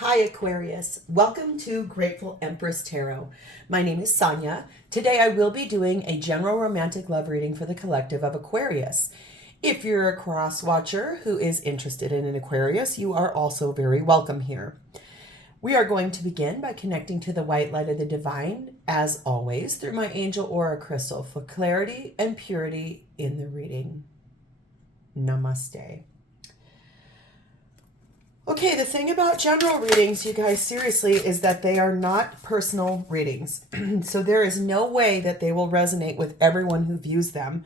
Hi Aquarius, welcome to Grateful Empress Tarot. My name is Sonia. Today I will be doing a general romantic love reading for the collective of Aquarius. If you're a cross watcher who is interested in an Aquarius, you are also very welcome here. We are going to begin by connecting to the white light of the divine, as always, through my angel aura crystal for clarity and purity in the reading. Namaste. Okay, the thing about general readings, you guys, seriously, is that they are not personal readings. So there is no way that they will resonate with everyone who views them.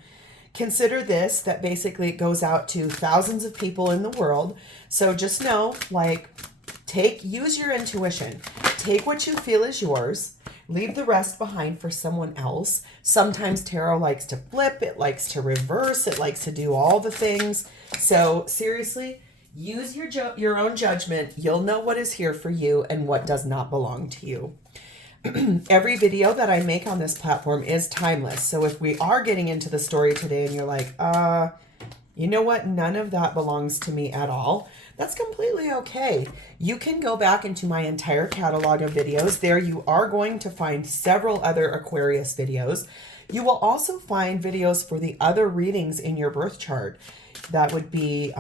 Consider this, that basically it goes out to thousands of people in the world. So just know, use your intuition. Take what you feel is yours. Leave the rest behind for someone else. Sometimes tarot likes to flip. It likes to reverse. It likes to do all the things. So seriously, use your own judgment. You'll know what is here for you and what does not belong to you. Every video that I make on this platform is timeless. So if we are getting into the story today and you're like, you know what? None of that belongs to me at all. That's completely okay. You can go back into my entire catalog of videos. There you are going to find several other Aquarius videos. You will also find videos for the other readings in your birth chart. That would be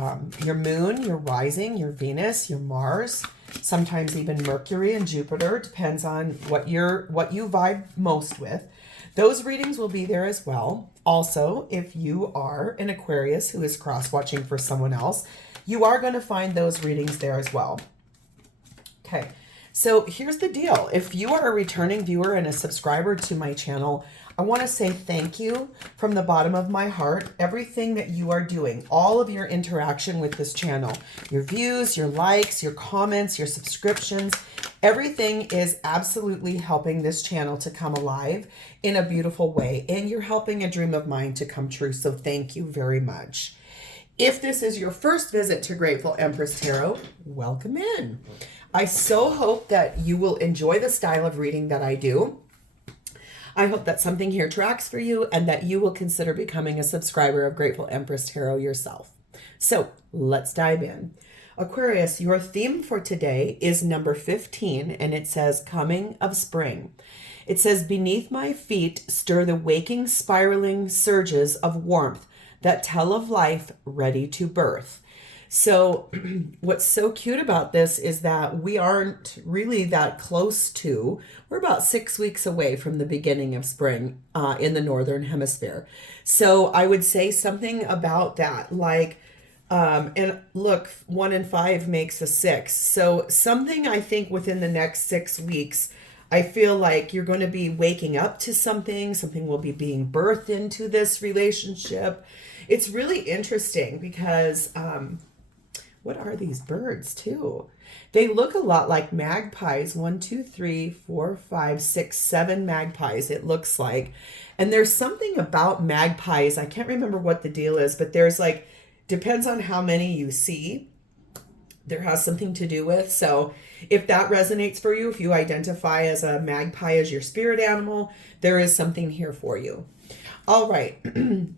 your moon, your rising, your Venus, your Mars, sometimes even Mercury and Jupiter. Depends on what you vibe most with. Those readings will be there as well. Also, if you are an Aquarius who is cross-watching for someone else, you are going to find those readings there as well. Okay, so here's the deal. If you are a returning viewer and a subscriber to my channel, I want to say thank you from the bottom of my heart. Everything that you are doing, all of your interaction with this channel, your views, your likes, your comments, your subscriptions, everything is absolutely helping this channel to come alive in a beautiful way. And you're helping a dream of mine to come true. So thank you very much. If this is your first visit to Grateful Empress Tarot, welcome in. I so hope that you will enjoy the style of reading that I do. I hope that something here tracks for you and that you will consider becoming a subscriber of Grateful Empress Tarot yourself. So let's dive in. Aquarius, your theme for today is number 15, and it says coming of spring. It says, beneath my feet stir the waking, spiraling surges of warmth that tell of life ready to birth. So what's so cute about this is that we aren't really that close to, we're about 6 weeks away from the beginning of spring in the Northern Hemisphere. So I would say something about that, and look, 1 and 5 makes a 6. So something I think within the next 6 weeks, I feel like you're going to be waking up to something will be being birthed into this relationship. It's really interesting because, what are these birds too? They look a lot like magpies. 1, 2, 3, 4, 5, 6, 7 magpies, it looks like. And there's something about magpies. I can't remember what the deal is, but there's depends on how many you see. There has something to do with. So if that resonates for you, if you identify as a magpie as your spirit animal, there is something here for you. All right.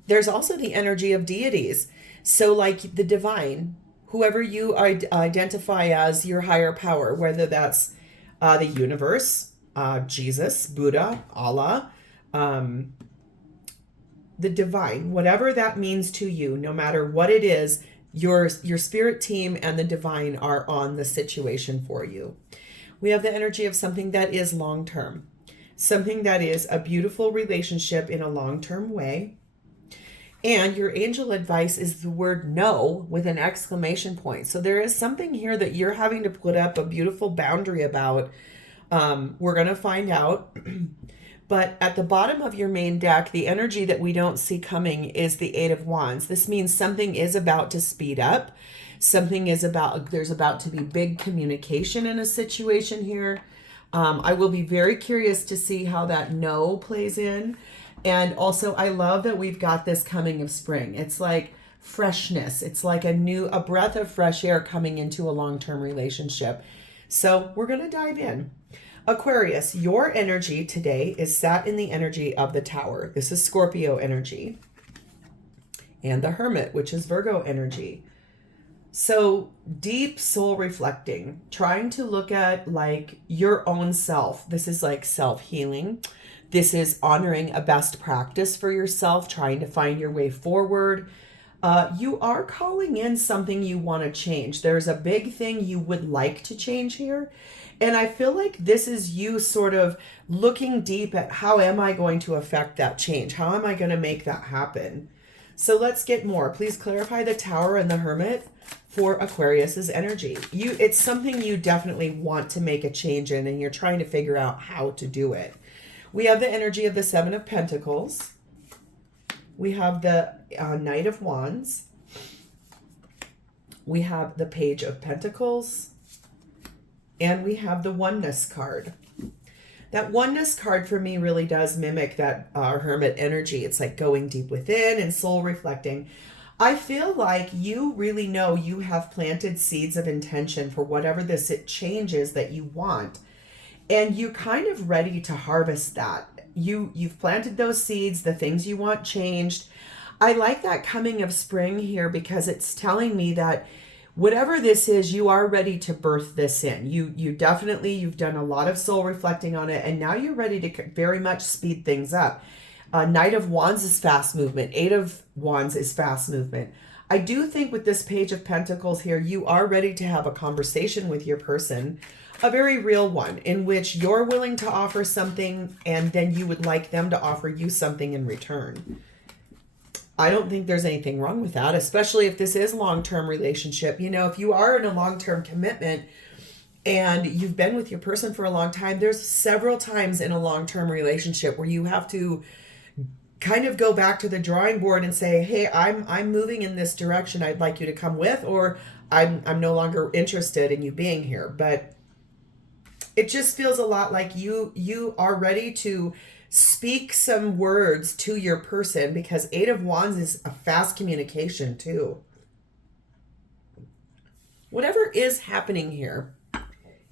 There's also the energy of deities. So like the divine, whoever you identify as your higher power, whether that's the universe, Jesus, Buddha, Allah, the divine, whatever that means to you, no matter what it is, your spirit team and the divine are on the situation for you. We have the energy of something that is long-term, something that is a beautiful relationship in a long-term way. And your angel advice is the word no with an exclamation point. So there is something here that you're having to put up a beautiful boundary about. We're going to find out. But at the bottom of your main deck, the energy that we don't see coming is the 8 of Wands. This means something is about to speed up. There's about to be big communication in a situation here. I will be very curious to see how that no plays in. And also, I love that we've got this coming of spring. It's like freshness. It's like a breath of fresh air coming into a long-term relationship. So we're going to dive in. Aquarius, your energy today is sat in the energy of the Tower. This is Scorpio energy. And the Hermit, which is Virgo energy. So deep soul reflecting, trying to look at like your own self. This is like self-healing. This is honoring a best practice for yourself, trying to find your way forward. You are calling in something you want to change. There's a big thing you would like to change here. And I feel like this is you sort of looking deep at how am I going to affect that change? How am I going to make that happen? So let's get more. Please clarify the Tower and the Hermit for Aquarius's energy. It's something you definitely want to make a change in, and you're trying to figure out how to do it. We have the energy of the Seven of Pentacles. We have the Knight of Wands. We have the Page of Pentacles. And we have the Oneness card. That Oneness card for me really does mimic that Hermit energy. It's like going deep within and soul reflecting. I feel like you really know you have planted seeds of intention for whatever this change is that you want. And you're kind of ready to harvest that. You've planted those seeds, the things you want changed. I like that coming of spring here because it's telling me that whatever this is, you are ready to birth this in. You've done a lot of soul reflecting on it, and now you're ready to very much speed things up. Knight of Wands is fast movement. Eight of Wands is fast movement. I do think with this Page of Pentacles here, you are ready to have a conversation with your person, a very real one, in which you're willing to offer something and then you would like them to offer you something in return. I don't think there's anything wrong with that, especially if this is a long-term relationship. You know, if you are in a long-term commitment and you've been with your person for a long time, there's several times in a long-term relationship where you have to kind of go back to the drawing board and say, hey, I'm moving in this direction. I'd like you to come with, or I'm no longer interested in you being here. But it just feels a lot like you are ready to speak some words to your person, because Eight of Wands is a fast communication too. Whatever is happening here,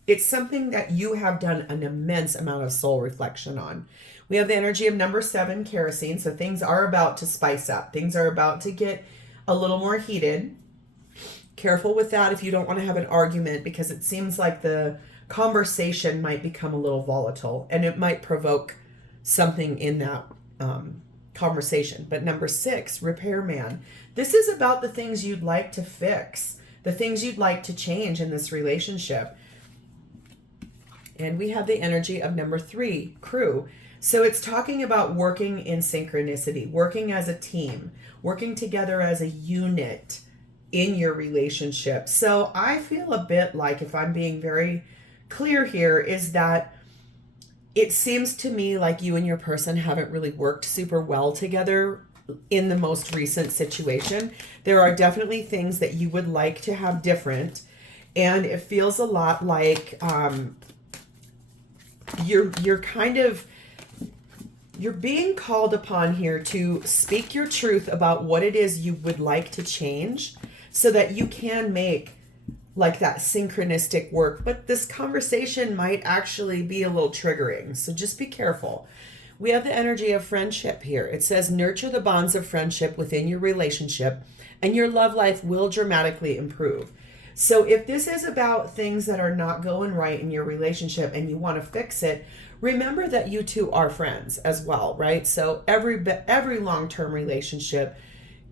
it's something that you have done an immense amount of soul reflection on. We have the energy of number 7, kerosene. So things are about to spice up. Things are about to get a little more heated. Careful with that if you don't want to have an argument, because it seems like the conversation might become a little volatile and it might provoke something in that conversation. But number 6, repairman. This is about the things you'd like to fix, the things you'd like to change in this relationship. And we have the energy of number 3, crew. So it's talking about working in synchronicity, working as a team, working together as a unit in your relationship. So I feel a bit like, if I'm being very clear here, is that it seems to me like you and your person haven't really worked super well together in the most recent situation. There are definitely things that you would like to have different, and it feels a lot like you're being called upon here to speak your truth about what it is you would like to change so that you can make like that synchronistic work. But this conversation might actually be a little triggering, so just be careful. We have the energy of friendship here. It says nurture the bonds of friendship within your relationship and your love life will dramatically improve. So if this is about things that are not going right in your relationship and you want to fix it, remember that you two are friends as well, right? So every long-term relationship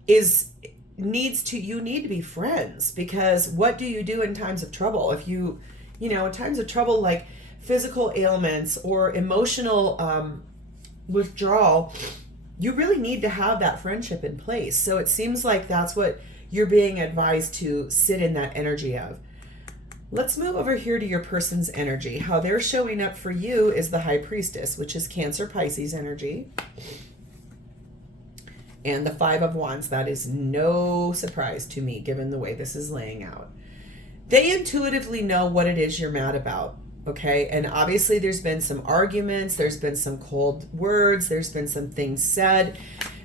you need to be friends, because what do you do in times of trouble? If you in times of trouble, like physical ailments or emotional withdrawal, you really need to have that friendship in place. So it seems like that's what you're being advised to sit in that energy of. Let's move over here to your person's energy. How they're showing up for you is the High Priestess, which is Cancer Pisces energy. And the Five of Wands. That is no surprise to me, given the way this is laying out. They intuitively know what it is you're mad about, okay? And obviously there's been some arguments, there's been some cold words, there's been some things said.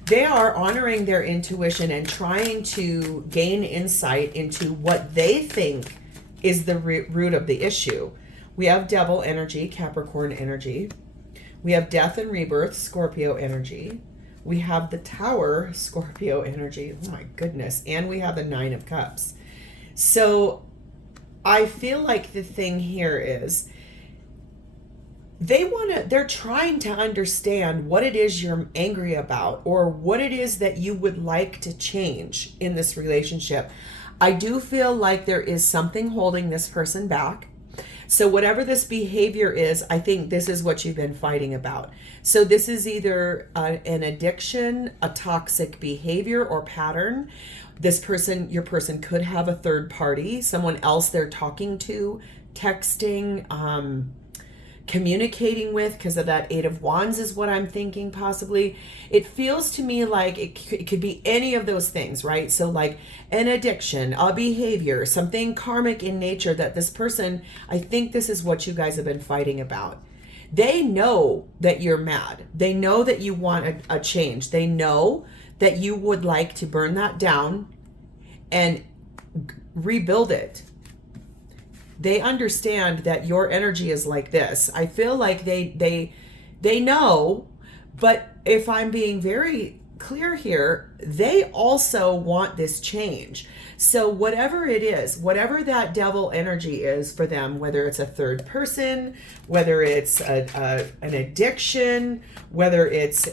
They are honoring their intuition and trying to gain insight into what they think is the root of the issue. We have Devil energy, Capricorn energy. We have Death and Rebirth, Scorpio energy. We have the Tower, Scorpio energy. Oh my goodness. And we have the Nine of Cups. So I feel like the thing here is they're trying to understand what it is you're angry about or what it is that you would like to change in this relationship. I do feel like there is something holding this person back. So whatever this behavior is, I think this is what you've been fighting about. So this is either an addiction, a toxic behavior or pattern. Your person could have a third party, someone else they're talking to, texting, communicating with, because of that Eight of Wands is what I'm thinking possibly. It feels to me like it could be any of those things, right? So like an addiction, a behavior, something karmic in nature that this person, I think this is what you guys have been fighting about. They know that you're mad. They know that you want a change. They know that you would like to burn that down and rebuild it. They understand that your energy is like this. I feel like they know, but if I'm being very clear here, they also want this change. So whatever it is, whatever that devil energy is for them, whether it's a third person, whether it's an addiction, whether it's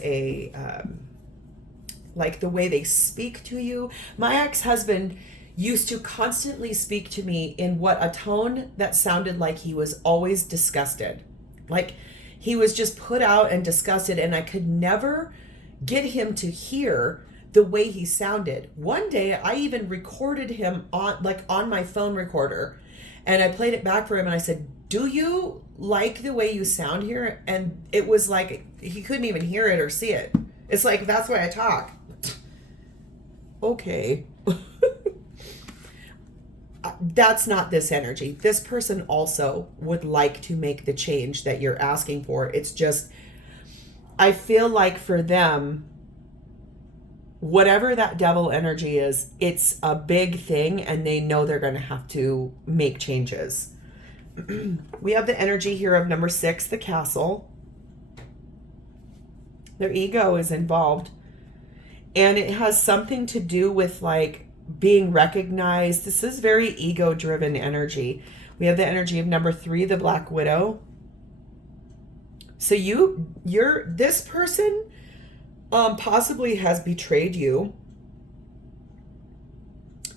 like the way they speak to you. My ex-husband used to constantly speak to me in what a tone that sounded like he was always disgusted. Like he was just put out and disgusted, and I could never get him to hear the way he sounded. One day I even recorded him on my phone recorder, and I played it back for him and I said, "Do you like the way you sound here?" And it was like he couldn't even hear it or see it. It's like, that's why I talk. Okay. That's not this energy. This person also would like to make the change that you're asking for. It's just, I feel like for them, whatever that devil energy is, it's a big thing and they know they're going to have to make changes. We have the energy here of number 6, the castle. Their ego is involved. And it has something to do with like being recognized. This is very ego-driven energy. We have the energy of number 3, the Black Widow. So this person possibly has betrayed you.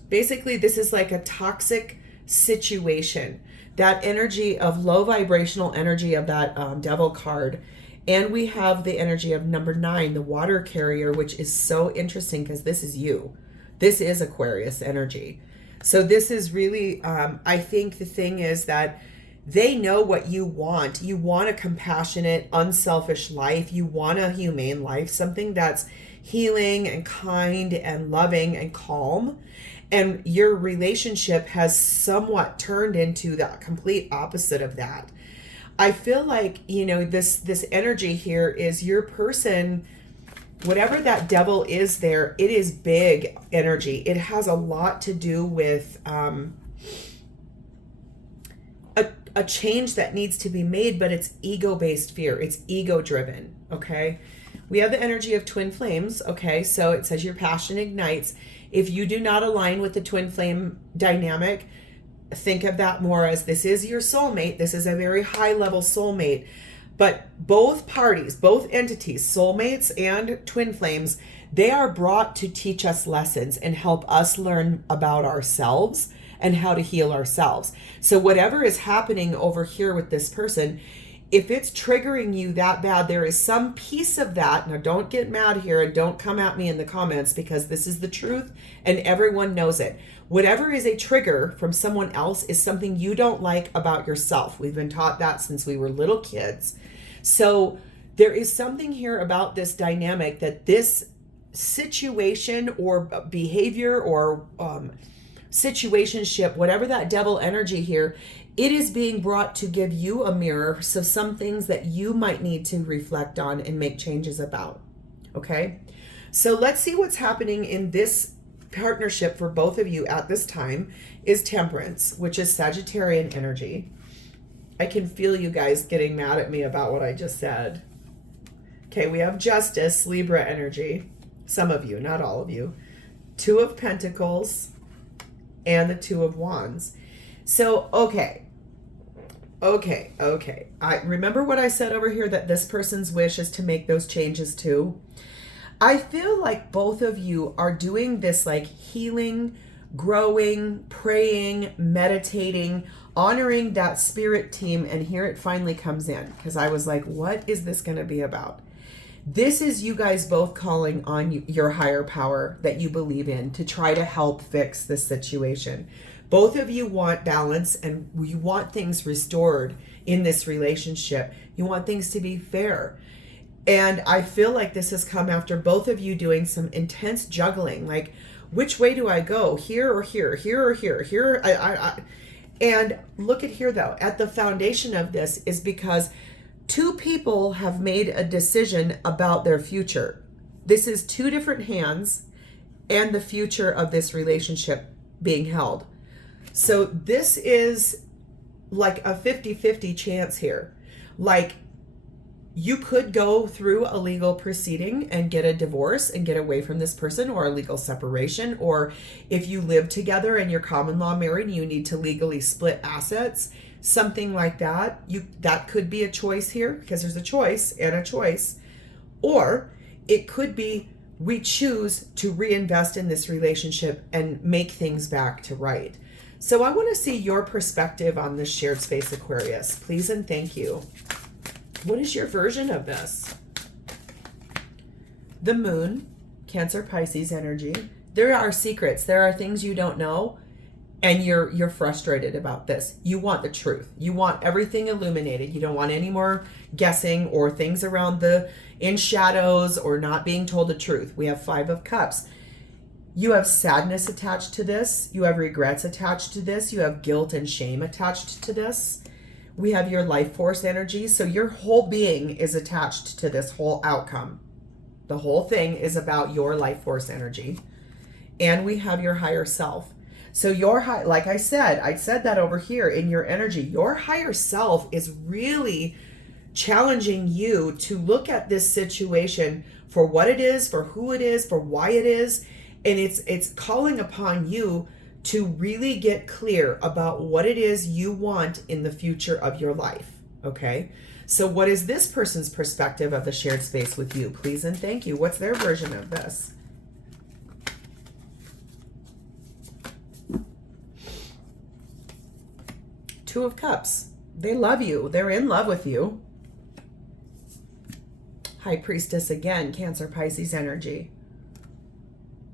Basically, this is like a toxic situation. That energy of low vibrational energy of that devil card. And we have the energy of number 9, the water carrier, which is so interesting because this is you. This is Aquarius energy. So this is really, I think the thing is that they know what you want. You want a compassionate, unselfish life. You want a humane life, something that's healing and kind and loving and calm. And your relationship has somewhat turned into the complete opposite of that. I feel like, this energy here is your person. Whatever that devil is there, it is big energy. It has a lot to do with a change that needs to be made, but it's ego-based fear. It's ego-driven, okay? We have the energy of twin flames, okay? So it says your passion ignites. If you do not align with the twin flame dynamic, think of that more as this is your soulmate. This is a very high-level soulmate. But both parties, both entities, soulmates and twin flames, they are brought to teach us lessons and help us learn about ourselves and how to heal ourselves. So whatever is happening over here with this person, if it's triggering you that bad, there is some piece of that. Now, don't get mad here and don't come at me in the comments because this is the truth and everyone knows it. Whatever is a trigger from someone else is something you don't like about yourself. We've been taught that since we were little kids. So there is something here about this dynamic that this situation or behavior or situationship, whatever that devil energy here, it is being brought to give you a mirror. So some things that you might need to reflect on and make changes about. Okay. So let's see what's happening in this partnership for both of you at this time is Temperance, which is Sagittarian energy. I can feel you guys getting mad at me about what I just said. Okay, we have Justice, Libra energy. Some of you, not all of you. 2 of Pentacles, and the Two of Wands. So, okay. I remember what I said over here, that this person's wish is to make those changes too. I feel like both of you are doing this like healing, growing, praying, meditating, honoring that spirit team. And here it finally comes in, because I was like, what is this going to be about? This is you guys both calling on your higher power that you believe in to try to help fix this situation. Both of you want balance, and you want things restored in this relationship. You want things to be fair. And I feel like this has come after both of you doing some intense juggling. Like, which way do I go? Here or here? Here or here? Here? And look at here, though. At the foundation of this is because two people have made a decision about their future. This is two different hands and the future of this relationship being held. So this is like a 50-50 chance here. Like, you could go through a legal proceeding and get a divorce and get away from this person, or a legal separation, or if you live together and you're common law married and you need to legally split assets, something like that. That could be a choice here, because there's a choice and a choice. Or it could be, we choose to reinvest in this relationship and make things back to right. So I want to see your perspective on this shared space, Aquarius. Please and thank you. What is your version of this? The Moon, Cancer, Pisces energy. There are secrets. There are things you don't know, and you're frustrated about this. You want the truth. You want everything illuminated. You don't want any more guessing or things around in shadows or not being told the truth. We have Five of Cups. You have sadness attached to this. You have regrets attached to this. You have guilt and shame attached to this. We have your life force energy. So your whole being is attached to this whole outcome. The whole thing is about your life force energy. And we have your higher self. So like I said that over here in your energy, your higher self is really challenging you to look at this situation for what it is, for who it is, for why it is. And it's calling upon you to really get clear about what it is you want in the future of your life, okay? So what is this person's perspective of the shared space with you? Please and thank you. What's their version of this? Two of Cups. They love you. They're in love with you. High Priestess again, Cancer, Pisces energy.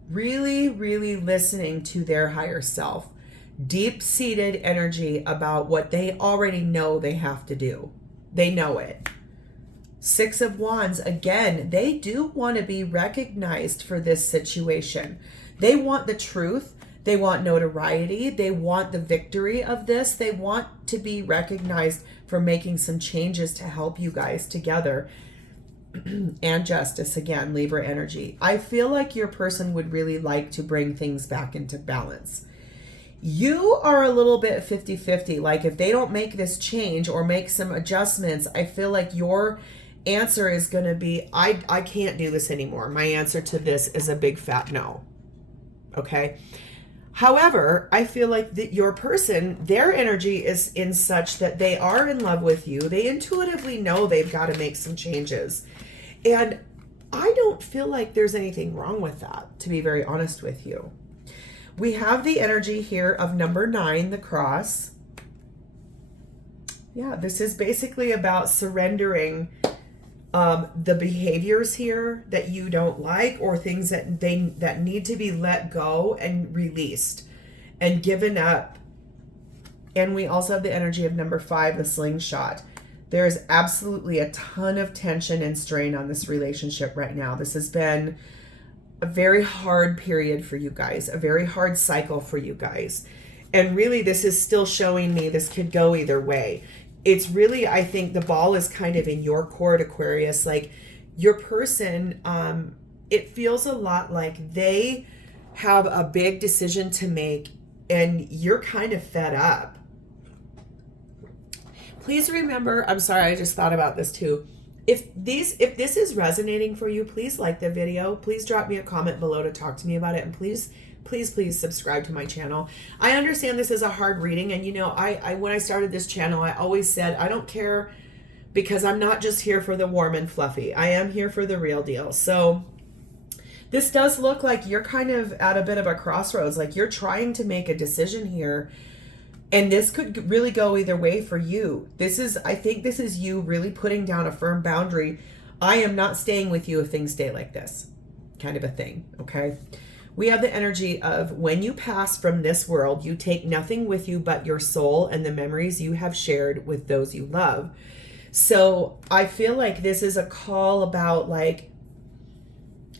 Really, really listening to their higher self. Deep-seated energy about what they already know they have to do. They know it. Six of Wands, again, they do want to be recognized for this situation. They want the truth. They want notoriety. They want the victory of this. They want to be recognized for making some changes to help you guys together. And Justice again, Libra energy. I feel like your person would really like to bring things back into balance. You are a little bit 50-50. Like, if they don't make this change or make some adjustments, I feel like your answer is going to be, I can't do this anymore. My answer to this is a big fat no. Okay. However, I feel like that your person, their energy is in such that they are in love with you. They intuitively know they've got to make some changes. And I don't feel like there's anything wrong with that, to be very honest with you. We have the energy here of number 9, the Cross. Yeah, this is basically about surrendering the behaviors here that you don't like, or things that need to be let go and released and given up. And we also have the energy of number 5, the Slingshot. There is absolutely a ton of tension and strain on this relationship right now. This has been a very hard period for you guys, a very hard cycle for you guys. And really, this is still showing me this could go either way. It's really, I think the ball is kind of in your court, Aquarius. Like, your person, it feels a lot like they have a big decision to make and you're kind of fed up. Please remember, I'm sorry, I just thought about this too. If this is resonating for you, please like the video. Please drop me a comment below to talk to me about it. And please please subscribe to my channel. I understand this is a hard reading, and you know, I when I started this channel, I always said I don't care, because I'm not just here for the warm and fluffy. I am here for the real deal. So this does look like you're kind of at a bit of a crossroads, like you're trying to make a decision here, and this could really go either way for you. I think this is you really putting down a firm boundary. I am not staying with you if things stay like this, kind of a thing, okay? We have the energy of when you pass from this world, you take nothing with you but your soul and the memories you have shared with those you love. So I feel like this is a call about, like,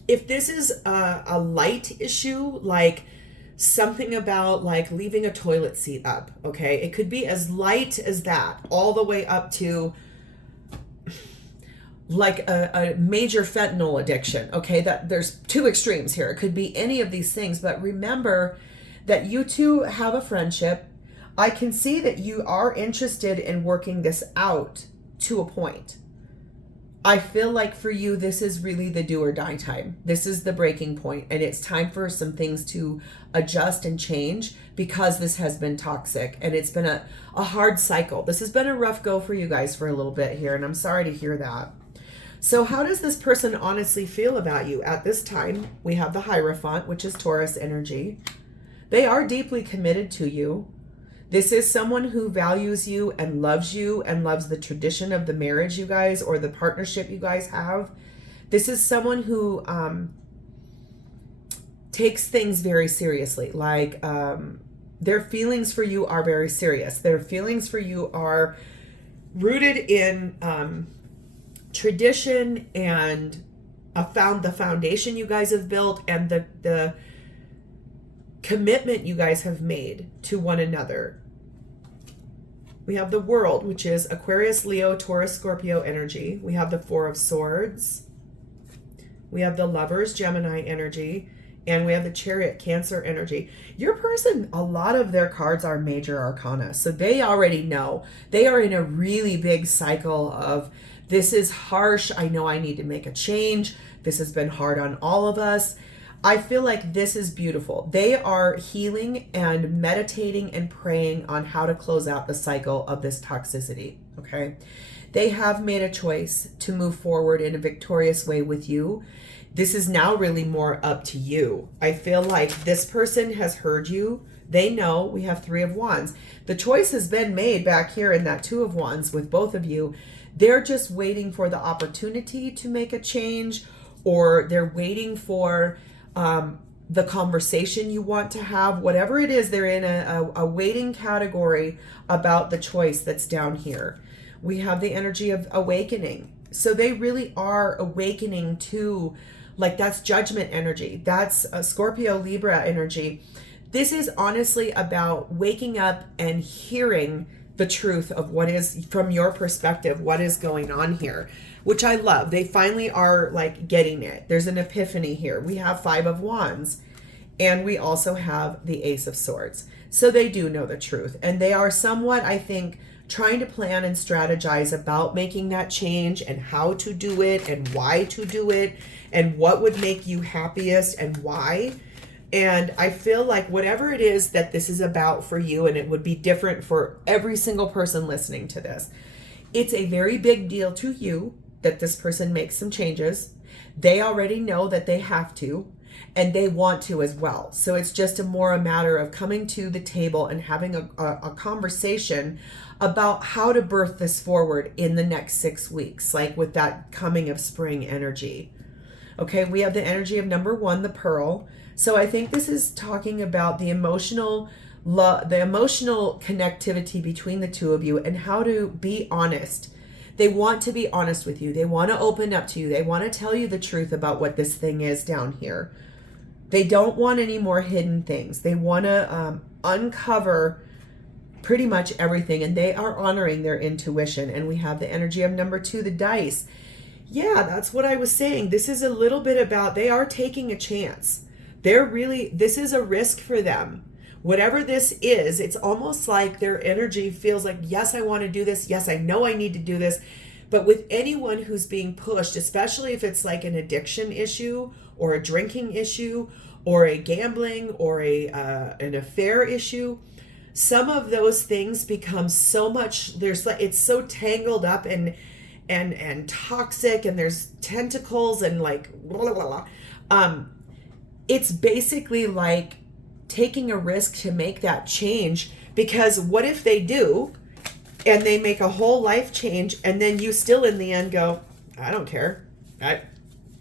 if this is a light issue, like something about like leaving a toilet seat up, okay? It could be as light as that, all the way up to like a major fentanyl addiction, okay? That there's two extremes here. It could be any of these things, but remember that you two have a friendship. I can see that you are interested in working this out to a point. I feel like for you, this is really the do or die time. This is the breaking point, and it's time for some things to adjust and change, because this has been toxic and it's been a hard cycle. This has been a rough go for you guys for a little bit here, and I'm sorry to hear that. So how does this person honestly feel about you at this time? We have the Hierophant, which is Taurus energy. They are deeply committed to you. This is someone who values you and loves the tradition of the marriage you guys, or the partnership you guys have. This is someone who takes things very seriously. Like their feelings for you are very serious. Their feelings for you are rooted in tradition and the foundation you guys have built, and the commitment you guys have made to one another. We have the World, which is Aquarius, Leo, Taurus, Scorpio energy. We have the Four of Swords. We have the Lovers, Gemini energy. And we have the Chariot, Cancer energy. Your person, a lot of their cards are major arcana. So they already know. They are in a really big cycle of, this is harsh. I know I need to make a change. This has been hard on all of us. I feel like this is beautiful. They are healing and meditating and praying on how to close out the cycle of this toxicity, okay? They have made a choice to move forward in a victorious way with you. This is now really more up to you. I feel like this person has heard you. They know. We have Three of Wands. The choice has been made back here in that Two of Wands with both of you. They're just waiting for the opportunity to make a change, or they're waiting for the conversation you want to have. Whatever it is, they're in a waiting category about the choice that's down here. We have the energy of awakening. So they really are awakening to, like, that's judgment energy. That's a Scorpio, Libra energy. This is honestly about waking up and hearing the truth of what is, from your perspective, what is going on here, which I love. They finally are like getting it. There's an epiphany here. We have Five of Wands, and we also have the Ace of Swords. So they do know the truth, and they are somewhat, I think, trying to plan and strategize about making that change and how to do it and why to do it and what would make you happiest and why. And I feel like whatever it is that this is about for you, and it would be different for every single person listening to this, it's a very big deal to you that this person makes some changes. They already know that they have to, and they want to as well. So it's just a matter of coming to the table and having a conversation about how to birth this forward in the next 6 weeks, like with that coming of spring energy. Okay, we have the energy of number 1, the Pearl. So I think this is talking about the emotional connectivity between the two of you and how to be honest. They want to be honest with you. They want to open up to you. They want to tell you the truth about what this thing is down here. They don't want any more hidden things. They want to uncover pretty much everything, and they are honoring their intuition. And we have the energy of number 2, the Dice. Yeah, that's what I was saying. This is a little bit about, they are taking a chance. This is a risk for them. Whatever this is, it's almost like their energy feels like, yes, I want to do this. Yes, I know I need to do this. But with anyone who's being pushed, especially if it's like an addiction issue or a drinking issue or a gambling or an affair issue, some of those things become so much, it's so tangled up and toxic, and there's tentacles and like blah, blah, blah. It's basically like taking a risk to make that change, because what if they do and they make a whole life change, and then you still in the end go, I don't care,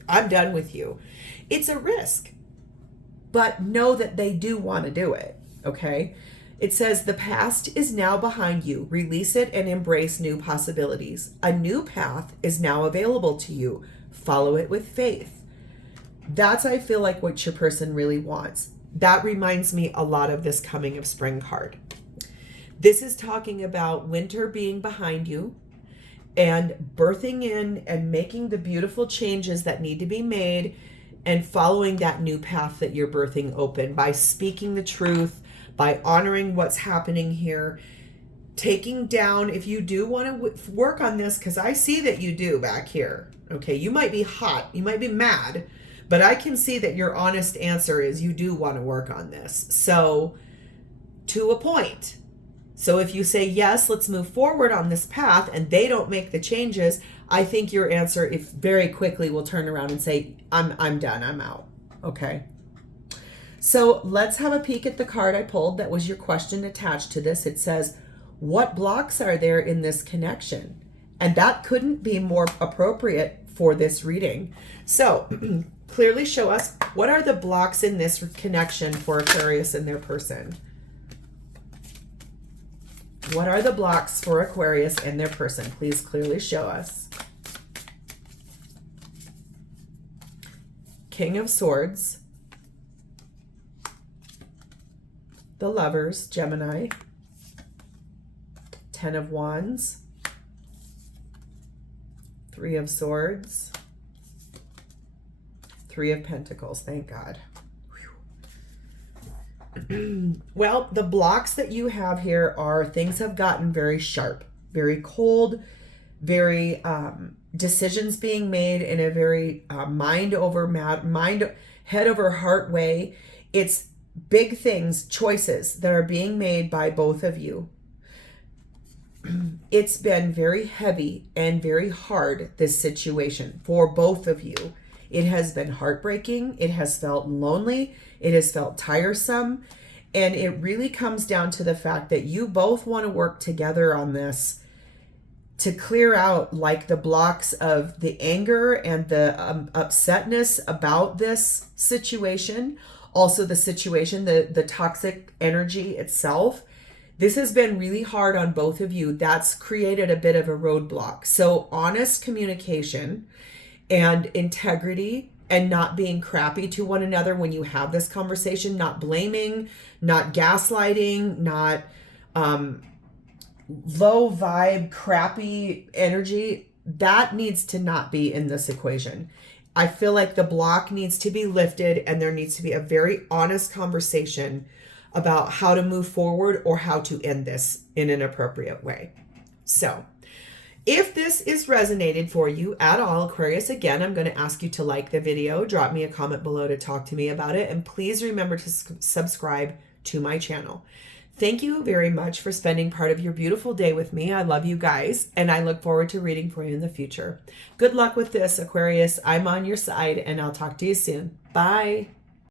I'm done with you. It's a risk, but know that they do want to do it. Okay. It says the past is now behind you. Release it and embrace new possibilities. A new path is now available to you. Follow it with faith. That's, I feel like, what your person really wants. That reminds me a lot of this coming of spring card. This is talking about winter being behind you and birthing in and making the beautiful changes that need to be made and following that new path that you're birthing open by speaking the truth, by honoring what's happening here, taking down, if you do want to work on this, because I see that you do back here. Okay, you might be hot, you might be mad, but I can see that your honest answer is you do want to work on this. So, to a point. So if you say, yes, let's move forward on this path, and they don't make the changes, I think your answer, if very quickly, will turn around and say, I'm done, I'm out. Okay. So let's have a peek at the card I pulled. That was your question attached to this. It says, what blocks are there in this connection? And that couldn't be more appropriate for this reading. So clearly show us, what are the blocks in this connection for Aquarius and their person? What are the blocks for Aquarius and their person? Please clearly show us. King of Swords. The Lovers, Gemini. 10 of Wands. 3 of Swords. 3 of Pentacles, thank God. Well, the blocks that you have here are things have gotten very sharp, very cold, very decisions being made in a very head over heart way. It's big things, choices that are being made by both of you. It's been very heavy and very hard, this situation, for both of you. It has been heartbreaking. It has felt lonely. It has felt tiresome. And it really comes down to the fact that you both want to work together on this to clear out like the blocks of the anger and the upsetness about this situation. Also the situation, the toxic energy itself. This has been really hard on both of you. That's created a bit of a roadblock. So honest communication and integrity and not being crappy to one another when you have this conversation, not blaming, not gaslighting, not low vibe, crappy energy, that needs to not be in this equation. I feel like the block needs to be lifted and there needs to be a very honest conversation about how to move forward or how to end this in an appropriate way. So, if this is resonated for you at all, Aquarius, again, I'm going to ask you to like the video, drop me a comment below to talk to me about it, and please remember to subscribe to my channel. Thank you very much for spending part of your beautiful day with me. I love you guys, and I look forward to reading for you in the future. Good luck with this, Aquarius. I'm on your side, and I'll talk to you soon. Bye.